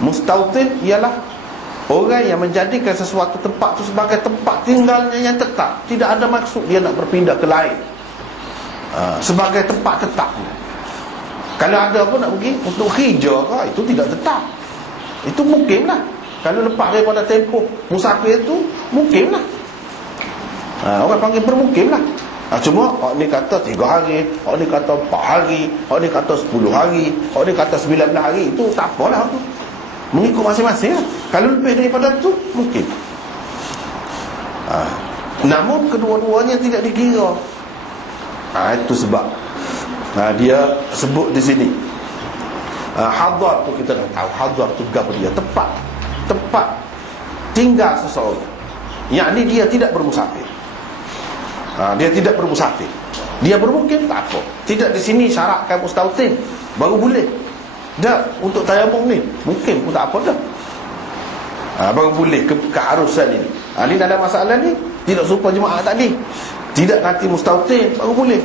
Mustautin ialah orang yang menjadikan sesuatu tempat tu sebagai tempat tinggalnya yang tetap. Tidak ada maksud dia nak berpindah ke lain sebagai tempat tetap. Kalau ada apa nak pergi untuk kerja ke, itu tidak tetap. Itu mungkinlah. Kalau lepas daripada tempoh musafir tu, mungkinlah. Orang panggil bermukimlah. Cuma orang ni kata 3 hari, orang ni kata 4 hari, orang ni kata 10 hari, orang ni kata 19 hari. Itu tak apalah tu, mengikut masing-masing lah. Kalau lebih daripada tu, mungkin. Namun kedua-duanya tidak dikira. Itu sebab dia sebut di sini hadar tu, kita dah tahu hadar tu apa dia, tempat tinggal seseorang, yakni dia tidak bermusafir. Dia tidak bermusafir, dia bermukim, tak apa. Tidak di sini syaratkan mustautin baru boleh. Dah untuk tayamum ni mungkin pun tak apa dah, baru boleh keharusan ini. Ni dalam masalah ni tidak serupa jemaah tadi. Tidak nanti mustautin baru boleh,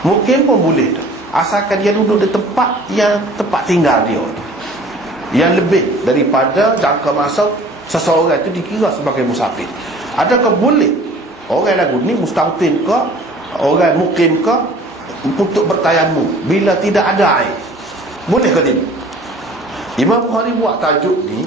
mungkin pun boleh dah, asalkan dia duduk di tempat yang tempat tinggal dia yang lebih daripada jangka masa seseorang itu dikira sebagai musafir. Adakah boleh orang lagu ni mustautin ke, orang mukim ke, untuk bertayamum bila tidak ada air? Boleh ke tidak? Imam Bukhari buat tajuk ni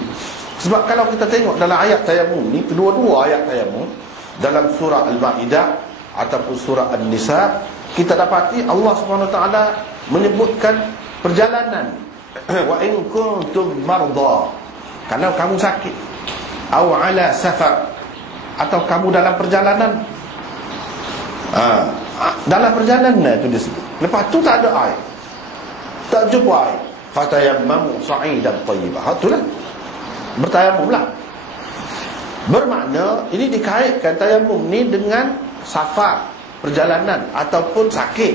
sebab kalau kita tengok dalam ayat tayamum ni, kedua-dua ayat tayamum dalam surah Al-Ma'idah ataupun surah An-Nisa, kita dapati Allah SWT menyebutkan perjalanan. Wa in kuntum marda, kalau kamu sakit, aw ala safar, atau kamu dalam perjalanan. Dalam perjalanan itu disebut. Lepas tu tak ada air, tak jumpa air, fatayammamu sa'idan tayyiban. Itulah bertayamumlah. Bermakna ini dikaitkan tayamum ni dengan safar, perjalanan ataupun sakit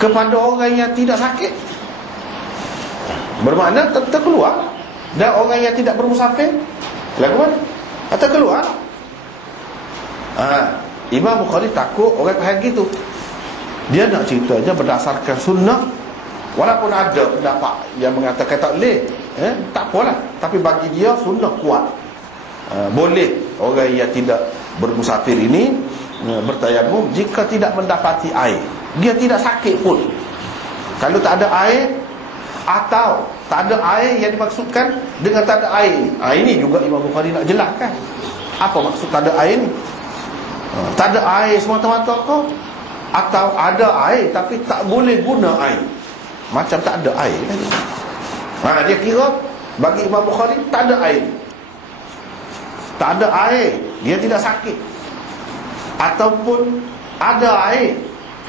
kepada orang yang tidak sakit. Bermakna terkeluar. Dan orang yang tidak bermusafir lagu mana? Terkeluar. Imam Bukhari takut orang faham gitu. Dia nak ceritanya berdasarkan sunnah. Walaupun ada pendapat yang mengatakan tak boleh, tak apalah, tapi bagi dia sunnah kuat. Boleh orang yang tidak bermusafir ini bertayamum jika tidak mendapati air. Dia tidak sakit pun. Kalau tak ada air, atau tak ada air yang dimaksudkan dengan tak ada air ni, ini juga Imam Bukhari nak jelaskan. Apa maksud tak ada air ni? Tak ada air semata-mata ke, atau ada air tapi tak boleh guna air, macam tak ada air kan? Dia kira bagi Imam Bukhari tak ada air, tak ada air, dia tidak sakit. Ataupun ada air,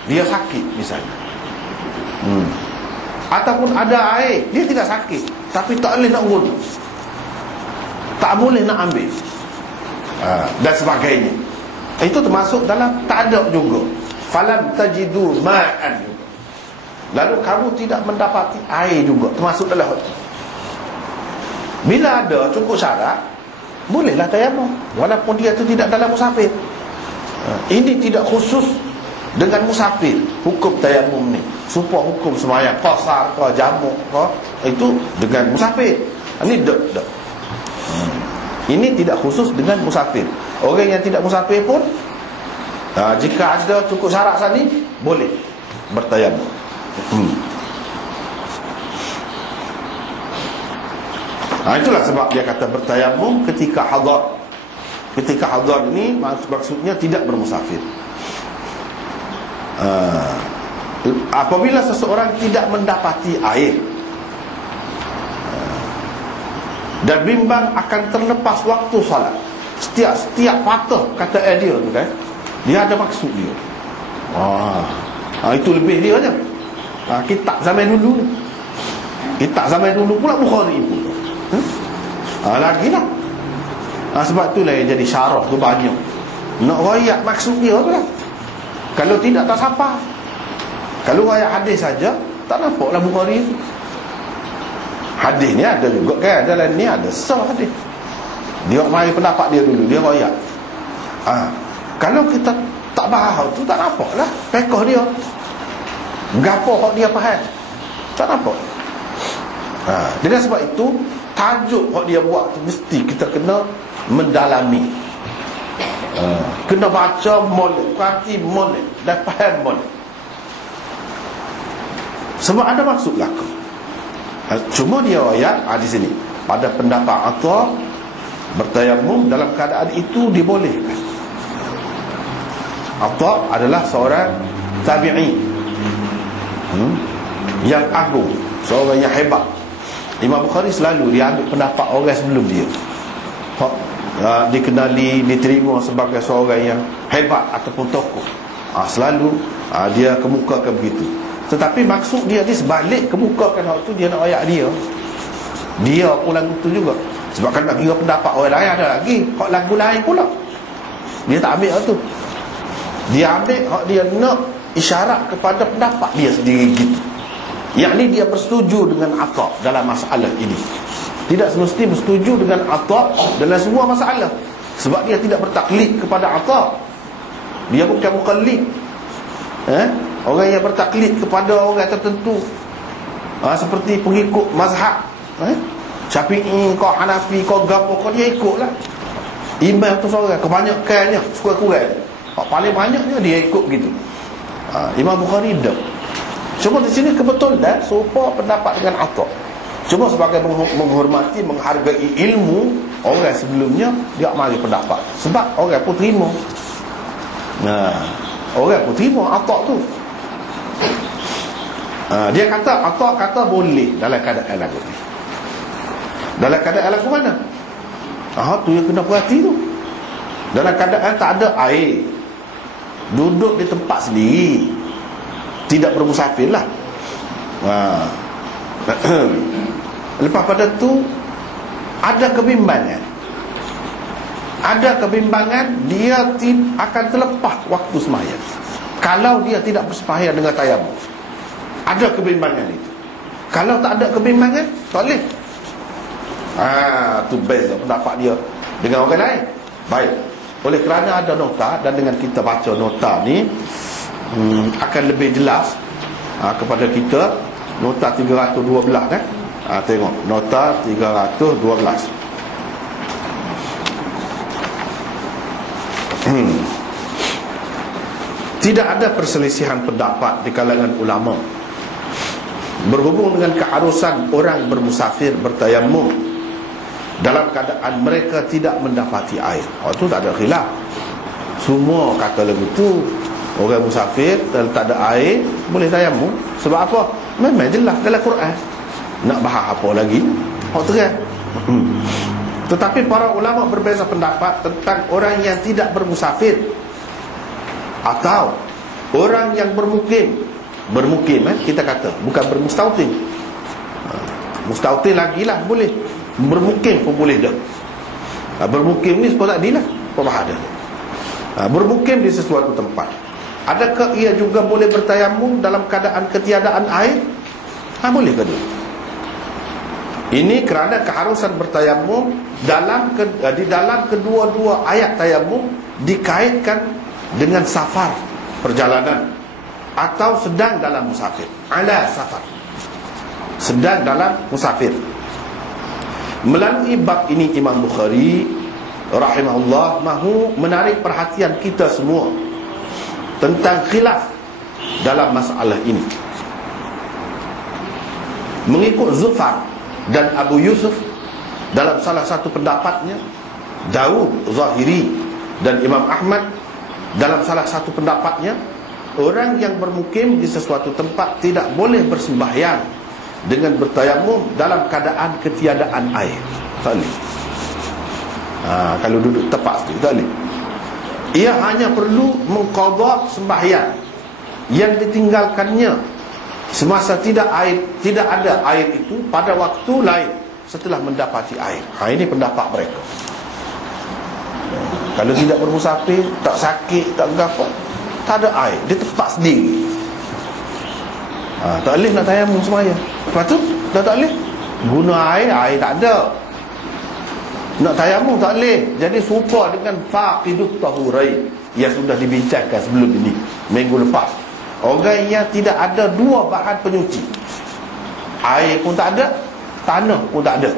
dia sakit misalnya. Ataupun ada air, dia tidak sakit tapi tak boleh nak guna, tak boleh nak ambil, dan sebagainya. Itu termasuk dalam tak ada juga. Falam tajidu ma'an juga. Lalu kamu tidak mendapati air juga, termasuk dalam itu. Bila ada cukup syarat, bolehlah tayamum, walaupun dia itu tidak dalam musafir. Ini tidak khusus dengan musafir, hukum tayamum ni. Supaya hukum semayang qasar ke jamuk ke, itu dengan musafir. Ini tak. Ini tidak khusus dengan musafir. Orang yang tidak musafir pun, jika ada cukup syarat sana, boleh bertayamum. Itulah sebab dia kata bertayamum ketika hadar. Ketika hadar ini maksudnya tidak bermusafir. Apabila seseorang tidak mendapati air dan bimbang akan terlepas waktu salat, setiap patah kata dia tu kan, dia ada maksud dia. Itu lebih dia je. Kitab zaman dulu, kitab zaman dulu pula Bukhari pun lagi lah. Sebab itulah yang jadi syarah tu banyak. Nak rakyat maksud dia tu lah. Kalau tidak tak siapa. Kalau rakyat hadis saja, tak nampaklah Bukhari tu. Hadis ni ada juga kan, dalam ni ada sah hadis. Dia mari pendapat dia dulu, dia rakyat. Kalau kita tak faham tu, tak nampaklah fiqh dia. Gapo hak dia faham, tak nampak. Dengan sebab itu, tajuk yang dia buat tu mesti kita kena mendalami, kena baca molek, perhati molek dan faham molek. Sebab ada maksud belaka. Cuma dia ayat di sini pada pendapat Atha, bertayamum dalam keadaan itu dibolehkan. Atha adalah seorang tabi'i yang agung, seorang yang hebat. Imam Bukhari selalu dia ambil pendapat orang sebelum dia, dikenali, diterima sebagai seorang yang hebat ataupun tokoh. Selalu dia kemukakan begitu. Tetapi maksud dia ni sebalik kemukakan hak tu, dia nak ayat dia pun lagu tu juga. Sebab kan nak kira pendapat orang lain ada lagi hak lagu lain pula. Dia tak ambil hak tu. Dia ambil hak dia nak isyarat kepada pendapat dia sendiri gitu. Yang ni dia bersetuju dengan Atha dalam masalah ini. Tidak semestinya bersetuju dengan Atha dalam semua masalah. Sebab dia tidak bertaklid kepada Atha. Dia bukan muqallid. Orang yang bertaklid kepada orang tertentu, seperti pengikut mazhab, Syafi'i, kau Hanafi, kau gapo, kau dia ikutlah. Imam tu seorang, kebanyakannya kurang-kurang, paling banyaknya dia ikut gitu. Imam Bukhari dah. Cuma di sini kebetulan serupa pendapat dengan Atha. Cuma sebagai menghormati, menghargai ilmu orang sebelumnya, dia mari pendapat. Sebab orang pun terima. Orang pun terima Atha tu. Dia kata, Atha kata boleh dalam keadaan lagu ni. Dalam keadaan lagu mana? Tu yang kena perhati tu. Dalam keadaan tak ada air, duduk di tempat sendiri, tidak bermusafir lah. Lepas pada tu ada kebimbangan. Ada kebimbangan, dia akan terlepas waktu sembahyang kalau dia tidak bersembahyang dengan tayamum. Ada kebimbangan itu. Kalau tak ada kebimbangan, tak boleh. Tu beza pendapat dia dengan orang lain. Baik. Oleh kerana ada nota, dan dengan kita baca nota ni akan lebih jelas kepada kita. Nota 312 kan. Tengok nota 312. Tidak ada perselisihan pendapat di kalangan ulama berhubung dengan keharusan orang bermusafir bertayamum dalam keadaan mereka tidak mendapati air. Itu tak ada khilaf. Semua kata lagu tu, orang musafir dan tak ada air boleh tayamum. Sebab apa? Memang jelas dalam Quran. Nak bahas apa lagi? Terang. Tetapi para ulama berbeza pendapat tentang orang yang tidak bermusafir atau orang yang bermukim. Kita kata bukan bermustautin. Mustautin lagi lah boleh. Bermukim pun boleh dah. Bermukim ni sepatutnya adilah pemahaman. Bermukim di sesuatu tempat. Adakah ia juga boleh bertayamum dalam keadaan ketiadaan air? Boleh ke dia? Ini kerana keharusan bertayamum di dalam kedua-dua ayat tayamum dikaitkan dengan safar, perjalanan, atau sedang dalam musafir. Ala safar, sedang dalam musafir. Melalui bab ini Imam Bukhari rahimahullah mahu menarik perhatian kita semua tentang khilaf dalam masalah ini. Mengikut Zufar dan Abu Yusuf dalam salah satu pendapatnya, Daud Zahiri dan Imam Ahmad dalam salah satu pendapatnya, orang yang bermukim di sesuatu tempat tidak boleh bersembahyang dengan bertayamum dalam keadaan ketiadaan air. Tak boleh. Kalau duduk tepat tu tak boleh. Ia hanya perlu mengqadha sembahyang yang ditinggalkannya semasa tidak ada air itu pada waktu lain setelah mendapati air. Ini pendapat mereka. Kalau tidak bermusafir, tak sakit, tak apa, tak ada air, dia tempat sendiri, tak boleh nak tayamum semaya. Lepas tu dah tak boleh guna air tak ada, nak tayamum tak boleh. Jadi serupa dengan faqidut tahurain yang sudah dibincangkan sebelum ini minggu lepas. Orang yang tidak ada dua bahan penyuci, air pun tak ada, tanah pun tak ada.